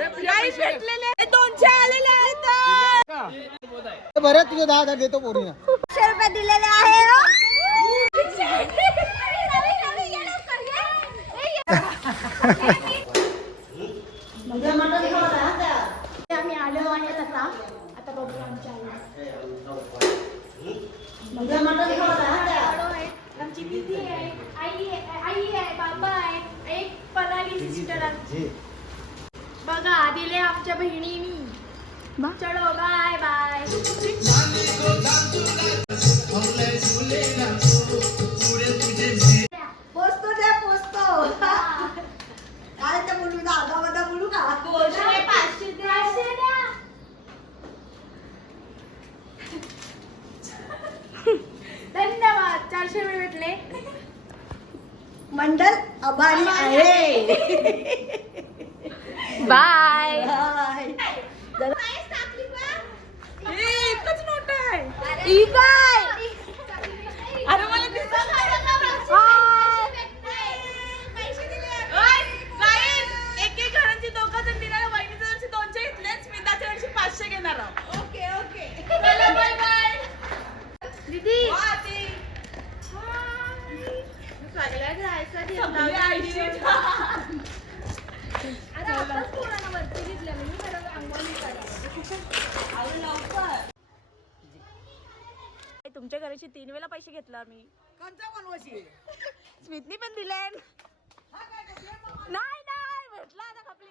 काही भेटलेले 200 आलेले आहेत बरं तुझे 10 देतो पोरीना 100 रुपये दिलेले आहे आम्ही आलो आहेत आता बघू आमच्या आमची दीदी आहे आई आहे बाबा आहे एक परागी सिस्टर आहे बघा दिले आमच्या बहिणीनी चलो बाय बाय पोचतो द्या पोचतो काय ते बोलू ना आगावादा बोलू का 500 द्या धन्यवाद 400 रुपये भेटले मंडल आभारी आहे बाय एकच नोट आहे अरे मला एक घरांची दोघं जण दिला वहिनीच्या वर्षी 200 घेतलेच स्मिताच्या वर्षी 500 घेणार ओके ओके बाय बाय दीदी सगळ्या जायचं तुमच्या घराची 3 वेळा पैसे घेतला आम्ही स्मितनी पण दिले नाही भेटला आता खपली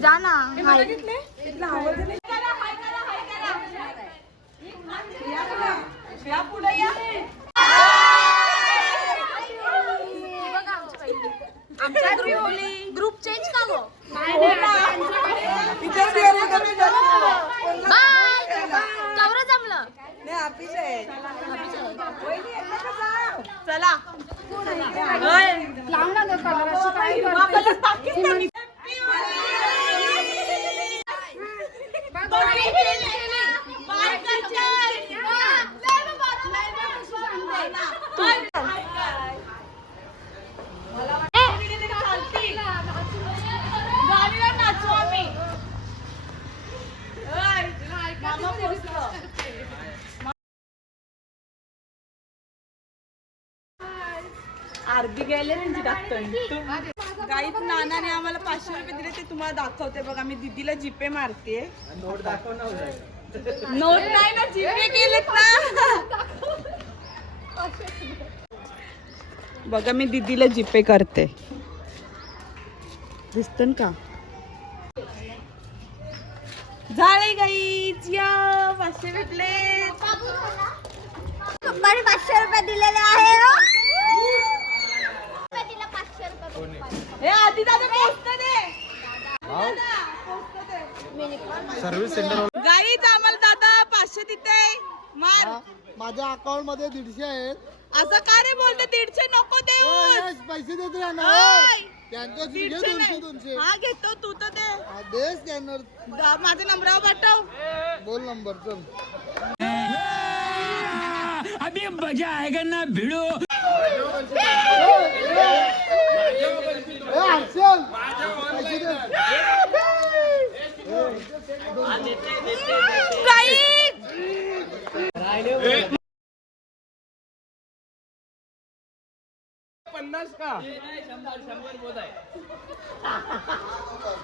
जा ना आमचा ग्रुप चेंज का गो कवर जमलं चला अर्धी गेले म्हणजे टाकतोय गाईत नानाने आम्हाला 500 रुपये दिले ते तुम्हाला दाखवते बघा मी दीदीला जीपे मारते नोट दाखव ना नोट नाही ना जीपे केलेत ना बघा मी दीदीला जीपे करते दिसतं का झाले गाईच या 500 भेटले 500 रुपये दिलेले आहे आधी दादा पोचतो दे सर्व्हिस सेंटर गाईच आम्हाला दादा 500 देते मार माझ्या अकाउंट मध्ये 150 आहेत असं का रे बोलतो 150 नको देऊ पैसे देत ना त्यांचं 200 हा घेतो तू तर दे स्कॅनर माझा नंबरावर पाठव बोल नंबर चल अभी मजा आएगा ना भिड़ो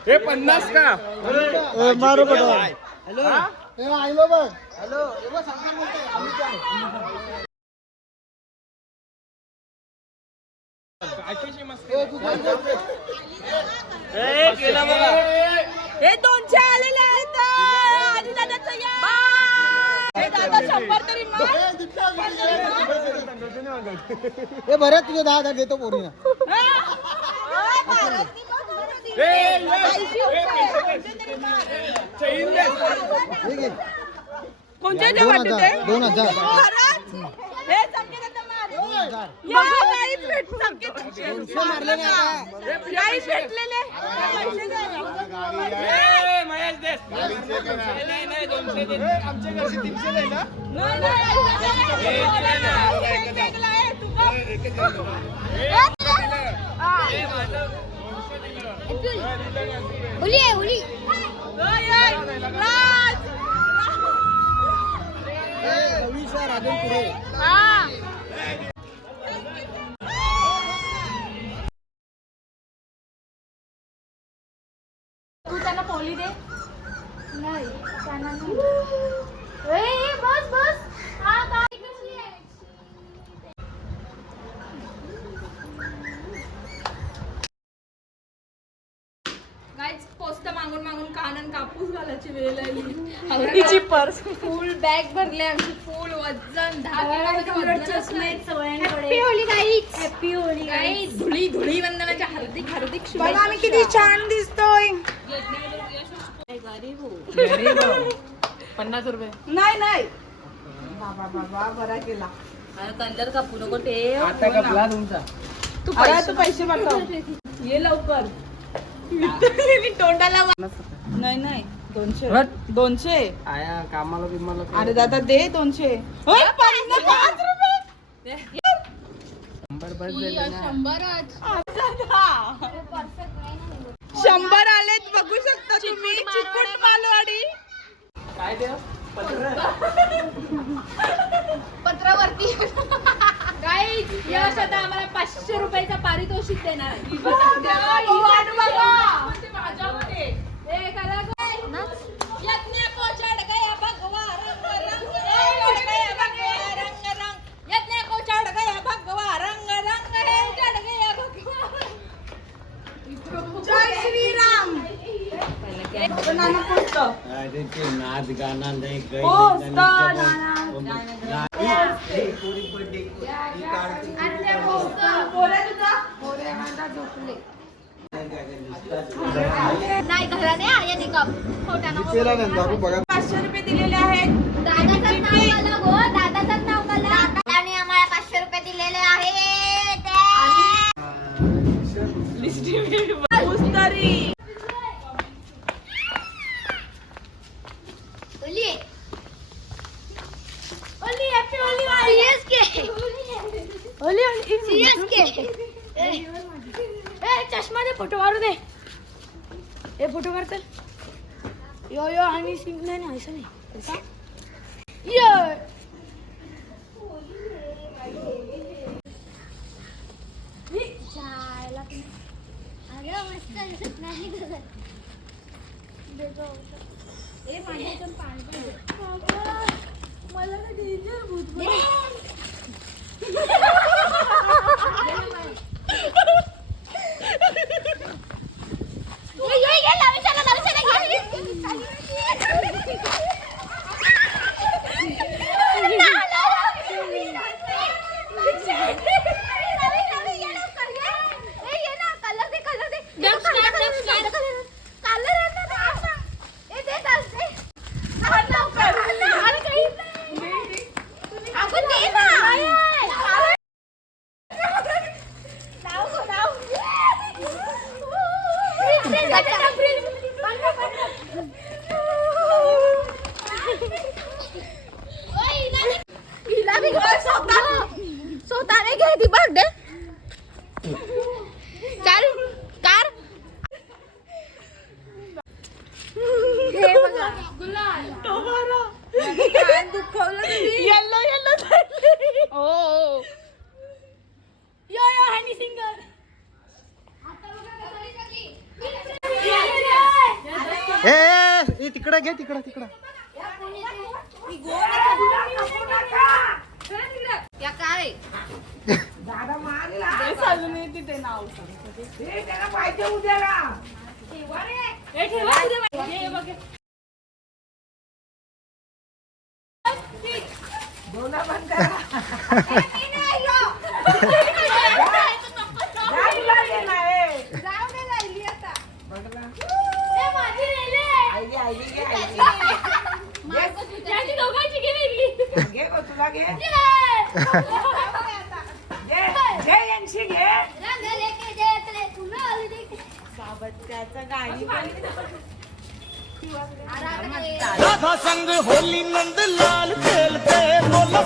हे 50 का मारो हॅलो आयलो बघ हॅलो हे 200 आलेले आहेत आधी दादाचं या हे दादा 100 तरी मार हे बरं तुझे 10 देतो पोरीना कोणत्या जेवण देते 2000 हे संकेत मार या गाईत भेट संकेत मारले नाही गाईत भेटलेले पैसे द्या आमच्या घरचे 300 आहे ना. राजन पुढे तू त्यांना पोली दे. नाही त्यांना नाही. बस बस. हा काय गाईज पोस्ट मागून मागून कानन कापूस घालायची वेळ आली. आवडीची पर्स फुल बॅग भरले आमची. फुल वजन 10 किलो सगळ्यांकडे. Happy Holi guys. Happy Holi guys. धुळी धुळी वंदनाच्या हार्दिक हार्दिक बघा शुभेच्छा. आम्ही किती छान दिसतोय. 50 रुपये. नाही नाही बाबा बाबा बरा केला. कलर कापू नको ते. आता कपला तुमचा. तू पैसे पाठव. ये लवकर. तोंडाला नाही नाही 200 आया कामाला बिमाला अरे दादा दे 200. 50 रुपये. 100 आलेत बघू शकता तुम्ही. चिकट मालवाडी काय द्या पत्रावरती गाईज यश आता आम्हाला 500 रुपयाचा पारितोषिक देणार आहे. यज्ञ को चढ़ गया भगवा रंग रंग. चढ़ गया भगवा रंग रंग. यज्ञ को चढ़ गया भगवा रंग रंग है. चढ़ गया भगवा. जय श्रीराम. नाना पोस्ट अरे ते नाच गाना नाही नाही घराने आहे निकम खोटा नको. 500 रुपये दिलेले आहेत. दादाचं नाव आलं गो. दादाचं नाव आलं. दादाने आम्हाला 500 रुपये दिलेले आहेत. पुस्तरी ओली ओली हॅपी ओली सीएसके. ओली ओली सीएसके. ए चष्मा दे. फोटो काढू दे. ए फोटो काढते. यो यो आणि सिंग नाही ना असं नाही. यो मला डेंजर भूत. स्वतःने घ्यायची बर्थडे. चल कार येल्लो येल्लो ओ यो यो हनी सिंगर. ए तिकडं घे तिकडं तिकडं. या काय अजून तिथे नाव राधा संग होली नंद लाल खेलते बोला